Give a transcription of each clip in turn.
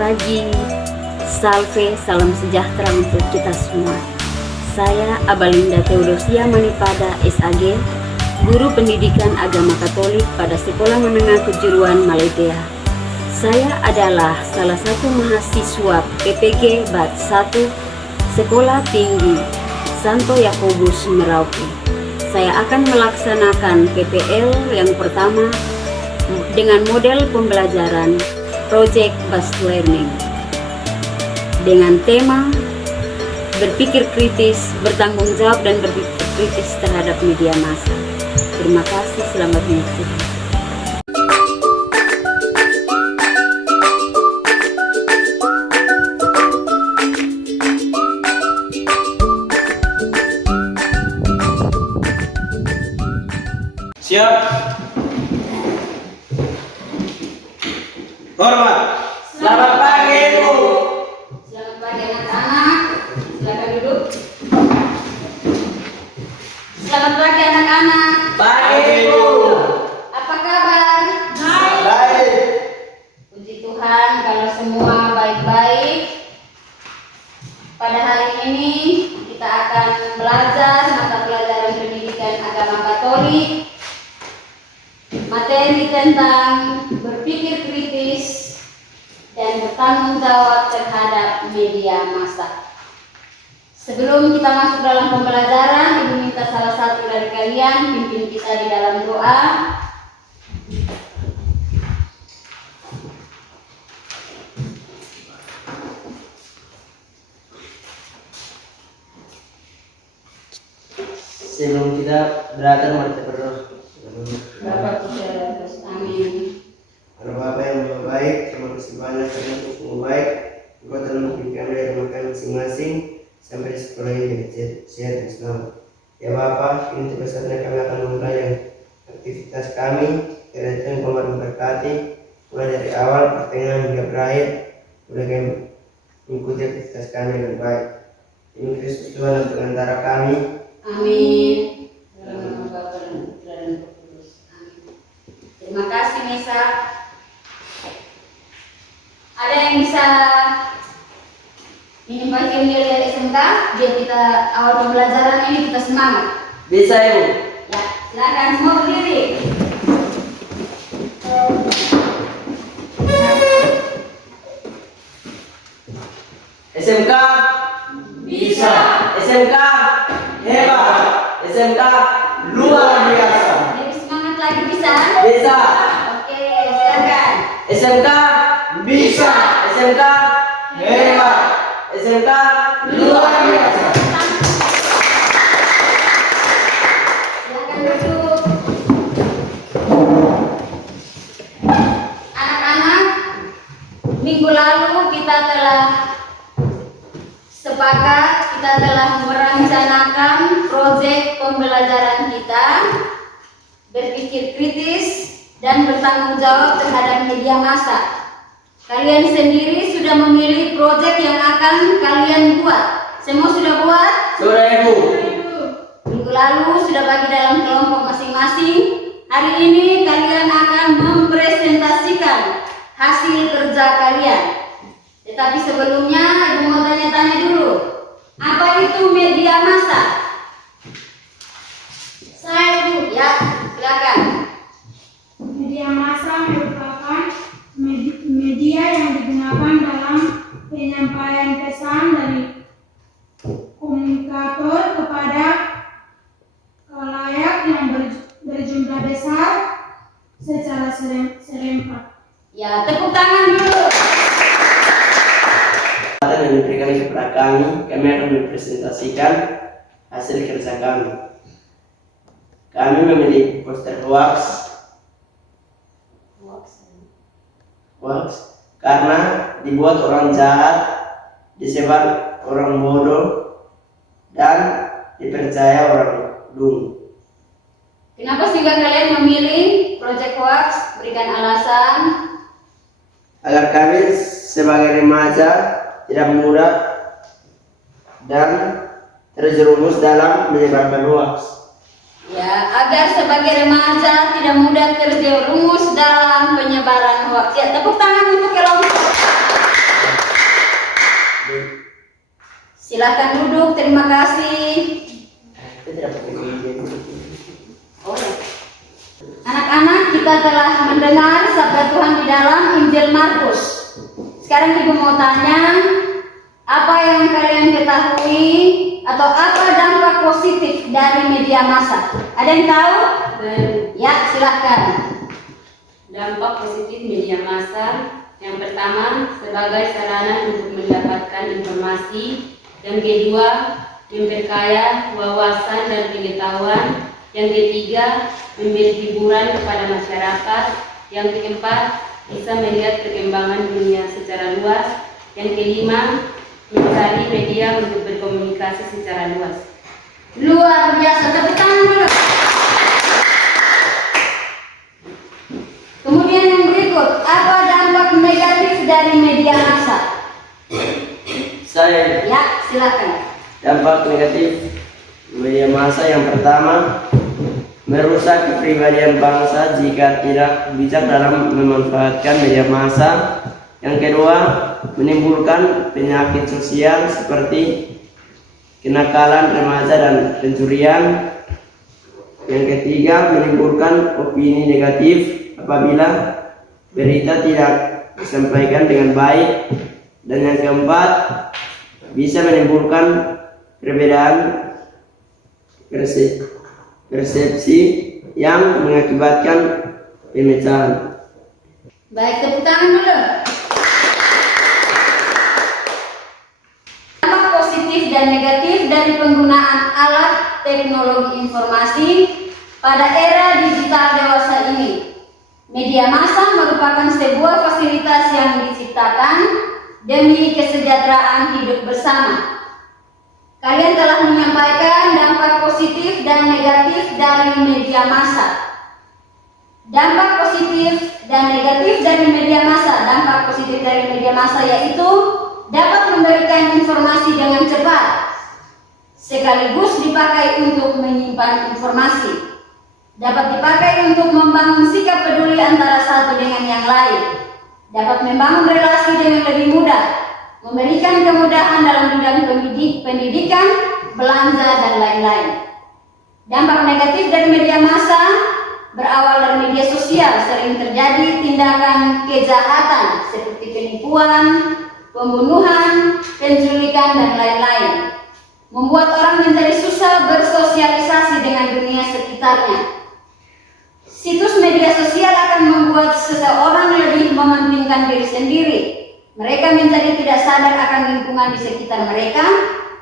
pagi, salve, salam sejahtera untuk kita semua. Saya Abalinda Theodosia Manipada SAG, Guru Pendidikan Agama Katolik pada Sekolah Menengah Kejuruan Maletea. Saya adalah salah satu mahasiswa PPG BAT 1 Sekolah Tinggi Santo Yakobus Merauke. Saya akan melaksanakan PPL yang pertama dengan model pembelajaran Project Based Learning dengan tema berpikir kritis, bertanggung jawab, dan berpikir kritis terhadap media massa. Terima kasih, selamat mengikuti. Siap. Hormat. Selamat pagi, Bu. Selamat pagi anak-anak. Silakan duduk. Selamat pagi anak-anak. Pagi, Bu. Apa kabar? Baik. Puji Tuhan kalau semua baik-baik. Pada hari ini kita akan belajar mata pelajaran pendidikan agama Katolik, materi tentang berpikir kritis dan bertanggung jawab terhadap media massa. Sebelum kita masuk dalam pembelajaran, Ibu minta salah satu dari kalian pimpin kita di dalam doa. Sebelum kita berangkat, mari kita berdoa. Bapak kita amin. Karena Bapa yang Maha Baik, terima kasih banyak karena Engkau baik. Engkau telah memberikan kami dari makan masing-masing sampai di sekolah ini sehat dan selamat. Ya Bapa, ini tugas saatnya kami akan memulai aktivitas kami. Kiranya Tuhan Engkau memberkati mulai dari awal, pertengahan hingga berakhir. Mudah kami mengikuti aktivitas kami dengan baik. Ini Kristus Tuhan dan pengantara kami. Amin. Dalam nama Bapa dan Putra dan Roh Kudus. Amin. Terima kasih Nesa. Ada yang bisa minum bagian dari SMK biar kita awal pembelajaran ini kita semangat. Bisa, Ibu. Ya, silakan semua berdiri. SMK bisa. SMK hebat. SMK luar biasa. Lebih semangat lagi bisa? Bisa. Oke, silakan. SMK bisa. SMK hebat. SMK luar biasa. Silakan duduk. Anak-anak, minggu lalu kita telah sepakat, kita telah merencanakan proyek pembelajaran kita berpikir kritis dan bertanggung jawab terhadap media massa. Kalian sendiri sudah memilih proyek yang akan kalian buat. Semua sudah buat? Sudah, Ibu. Minggu lalu sudah bagi dalam kelompok masing-masing. Hari ini kalian akan mempresentasikan hasil kerja kalian. Tetapi sebelumnya Ibu mau tanya-tanya dulu. Apa itu media massa? Saya Bu. Ya, silakan. Media massa merupakan media yang digunakan dalam penyampaian pesan dari komunikator kepada khalayak yang berjumlah besar secara serempak. Ya, tepuk tangan dulu. Kesempatan yang diberikan kepada kami akan mempresentasikan hasil kerja kami. Kami memilih poster hoax karena dibuat orang jahat, disebar orang bodoh, dan dipercaya orang dungu. Kenapa sehingga kalian memilih proyek hoax? Berikan alasan. Agar kami sebagai remaja tidak mudah dan terjerumus dalam menyebarkan hoax. Ya, agar sebagai remaja tidak mudah terjerumus dalam penyebaran hoax. Ya, tepuk tangan untuk kelompok. Silakan duduk, terima kasih. Itu tidak pakai izin. Oh ya. Anak-anak, kita telah mendengar sabda Tuhan di dalam Injil Markus. Sekarang Ibu mau tanya, apa yang kalian ketahui atau apa dampak positif dari media massa? Ada yang tahu? Ya, silakan. Dampak positif media massa yang pertama sebagai sarana untuk mendapatkan informasi, yang kedua memperkaya wawasan dan pengetahuan, yang ketiga memberi hiburan kepada masyarakat, yang keempat bisa melihat perkembangan dunia secara luas, yang kelima mencari media untuk berkomunikasi secara luas. Luar biasa, tepuk tangan dulu. Kemudian yang berikut, apa dampak negatif dari media massa? Saya Ya, silakan. dampak negatif media massa yang pertama, merusak kepribadian bangsa jika tidak bijak dalam memanfaatkan media massa. Yang kedua, menimbulkan penyakit sosial seperti kenakalan remaja dan pencurian. Yang ketiga, menimbulkan opini negatif apabila berita tidak disampaikan dengan baik. Dan yang keempat, bisa menimbulkan perbedaan persepsi yang mengakibatkan pemecahan. Baik, tepuk tangan dulu. Dampak positif dan negatif dari penggunaan alat teknologi informasi pada era digital dewasa ini. Media massa merupakan sebuah fasilitas yang diciptakan demi kesejahteraan hidup bersama. Kalian telah menyampaikan dampak positif dan negatif dari media massa. Dampak positif dan negatif dari media massa. Dampak positif dari media massa yaitu dapat memberikan informasi dengan cepat, sekaligus dipakai untuk menyimpan informasi. Dapat dipakai untuk membangun sikap peduli antara satu dengan yang lain. Dapat membangun relasi dengan lebih mudah, memberikan kemudahan dalam bidang pendidikan, belanja, dan lain-lain. Dampak negatif dari media massa berawal dari media sosial. Sering terjadi tindakan kejahatan seperti penipuan, pembunuhan, penculikan, dan lain-lain. Membuat orang menjadi susah bersosialisasi dengan dunia sekitarnya. Situs media sosial akan membuat seseorang lebih mementingkan diri sendiri. Mereka menjadi tidak sadar akan lingkungan di sekitar mereka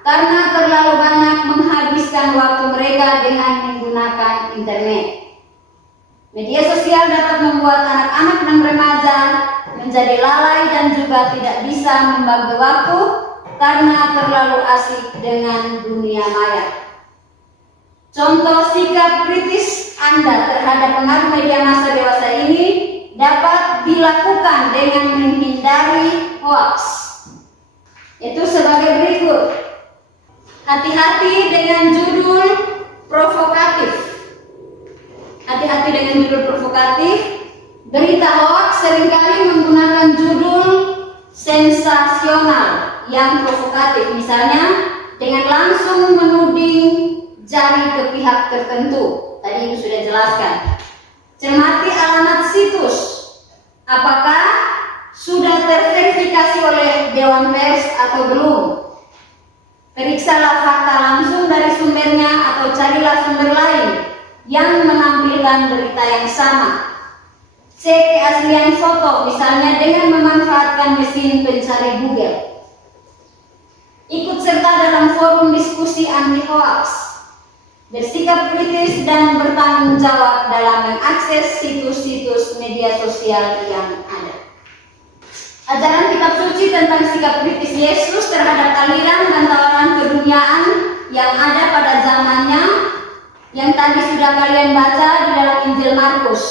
karena terlalu banyak menghabiskan waktu mereka dengan menggunakan internet. Media sosial dapat membuat anak-anak dan remaja menjadi lalai dan juga tidak bisa membagi waktu karena terlalu asik dengan dunia maya. Contoh sikap kritis Anda terhadap pengaruh media massa dewasa ini dapat dilakukan dengan menghindari hoax. Itu sebagai berikut. Hati-hati dengan judul provokatif. Hati-hati dengan judul provokatif. Berita hoax seringkali menggunakan judul sensasional yang provokatif. Misalnya dengan langsung menuding jari ke pihak tertentu. Tadi Ibu sudah jelaskan. Cermati alamat situs. Apakah sudah terverifikasi oleh Dewan Pers atau belum? Periksalah fakta langsung dari sumbernya atau carilah sumber lain yang menampilkan berita yang sama. Cek keaslian foto, misalnya dengan memanfaatkan mesin pencari Google. Ikut serta dalam forum diskusi anti hoax. Bersikap kritis dan bertanggung jawab dalam mengakses situs-situs media sosial yang ada. Ajaran kitab suci tentang sikap kritis Yesus terhadap aliran dan tawaran keduniaan yang ada pada zamannya yang tadi sudah kalian baca di dalam Injil Markus.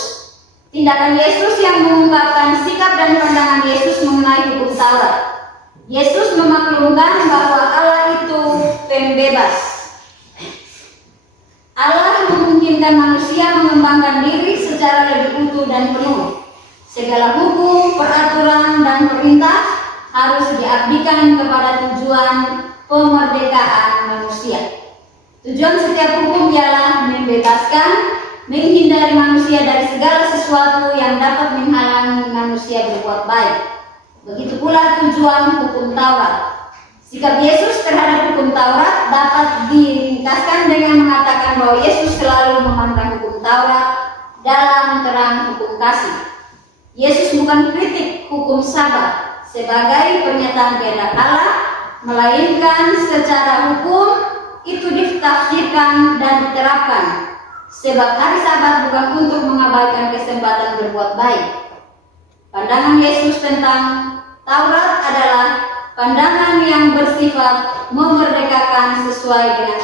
Tindakan Yesus yang mengungkapkan sikap dan pandangan Yesus mengenai hukum Taurat. Yesus memaklumkan bahwa Allah itu pembebas. Allah memungkinkan manusia mengembangkan diri secara lebih utuh dan penuh. Segala hukum, peraturan, dan perintah harus diabdikan kepada tujuan pemerdekaan manusia. Tujuan setiap hukum ialah membebaskan, menghindari manusia dari segala sesuatu yang dapat menghalangi manusia berbuat baik. Begitu pula tujuan hukum Taurat. Sikap Yesus terhadap hukum Taurat dapat diringkaskan dengan mengatakan bahwa Yesus selalu memandang hukum Taurat dalam terang hukum kasih. Yesus bukan kritik hukum Sabat sebagai pernyataan kehendak Allah, melainkan secara hukum itu ditafsirkan dan diterapkan. Sebab hari Sabat bukan untuk mengabaikan kesempatan berbuat baik. Pandangan Yesus tentang Taurat adalah pandangan yang bersifat memerdekakan sesuai dengan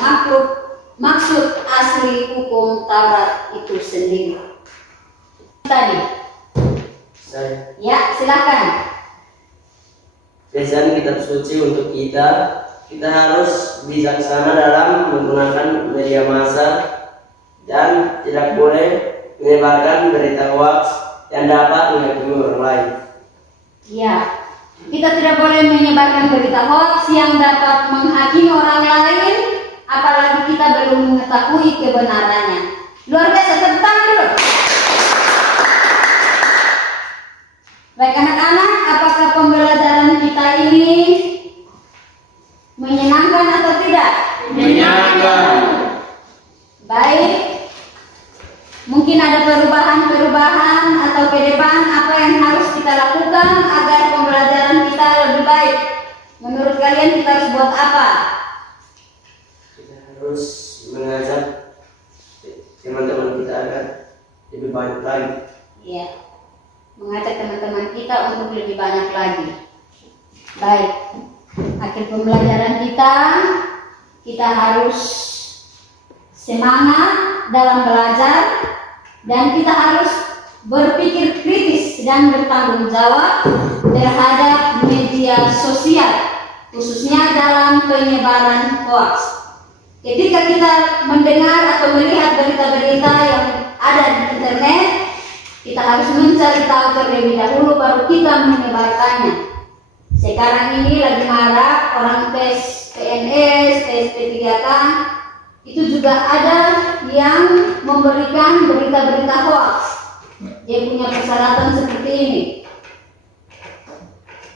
maksud asli hukum Taurat itu sendiri. Tadi, Saya ya silakan. bacaan kitab suci untuk kita harus bijaksana dalam menggunakan media massa dan tidak boleh menyebarkan berita hoax yang dapat menyakiti orang lain. Ya, kita tidak boleh menyebarkan berita hoax yang dapat menghakimi orang lain, apalagi kita belum mengetahui kebenarannya. Luar biasa, tepuk tangan dulu. Baik anak-anak, apakah pembelajaran kita ini menyenangkan atau tidak? Menyenangkan. Baik. Mungkin ada perubahan atau ke depan apa yang harus kita lakukan agar pembelajaran kita lebih baik. Menurut kalian kita harus buat apa? Kita harus mengajak teman-teman kita agar lebih banyak lagi. Ya, mengajak teman-teman kita untuk lebih banyak lagi. Baik, akhir pembelajaran kita harus semangat dalam belajar dan kita harus berpikir kritis dan bertanggung jawab terhadap media sosial, khususnya dalam penyebaran hoax. Ketika kita mendengar atau melihat berita-berita yang ada di internet, kita harus mencari tahu terlebih dahulu baru kita menyebarkannya. Sekarang ini lagi marak orang tes PNS, tes P3K, itu juga ada yang memberikan berita-berita hoax. Dia punya persyaratan seperti ini.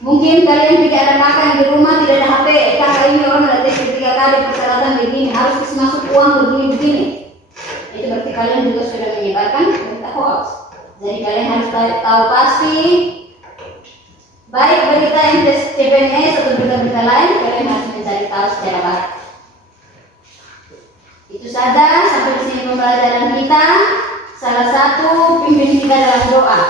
Mungkin kalian tidak ada makan di rumah, tidak ada HP. Karena ini orang ada tes P3K ada persyaratan begini, harus masuk uang begini-begini. Itu berarti kalian juga sudah menyebarkan berita hoax. Jadi kalian harus tahu pasti, baik berita yang tes CPNS atau berita-berita lain, kalian harus mencari tahu secara baik. Itu saja sampai di sini pembelajaran kita. Salah satu pimpin kita dalam doa.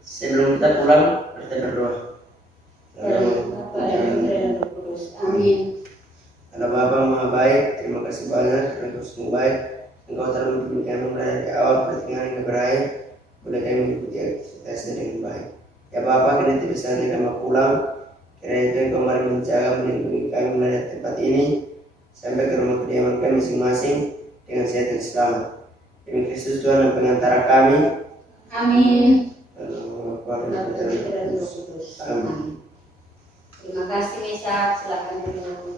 Sebelum kita pulang, kita berdoa. Amin. Karena Bapa Maha Baik, terima kasih banyak karena Kau sungguh baik. Engkau telah membimbing kami dari awal pertengahan hingga berakhir. Boleh kami mengikuti aktivitasnya dengan baik. Ya Bapa, kini tidak bisa kami pulang. Karena itu Engkau mari menjaga melindungi kami dari tempat ini sampai ke rumah kediaman kami masing-masing dengan sehat dan selamat. Demi Kristus Tuhan dan pengantara kami. Amin. Amin. Terima kasih Mesa, silakan dulu.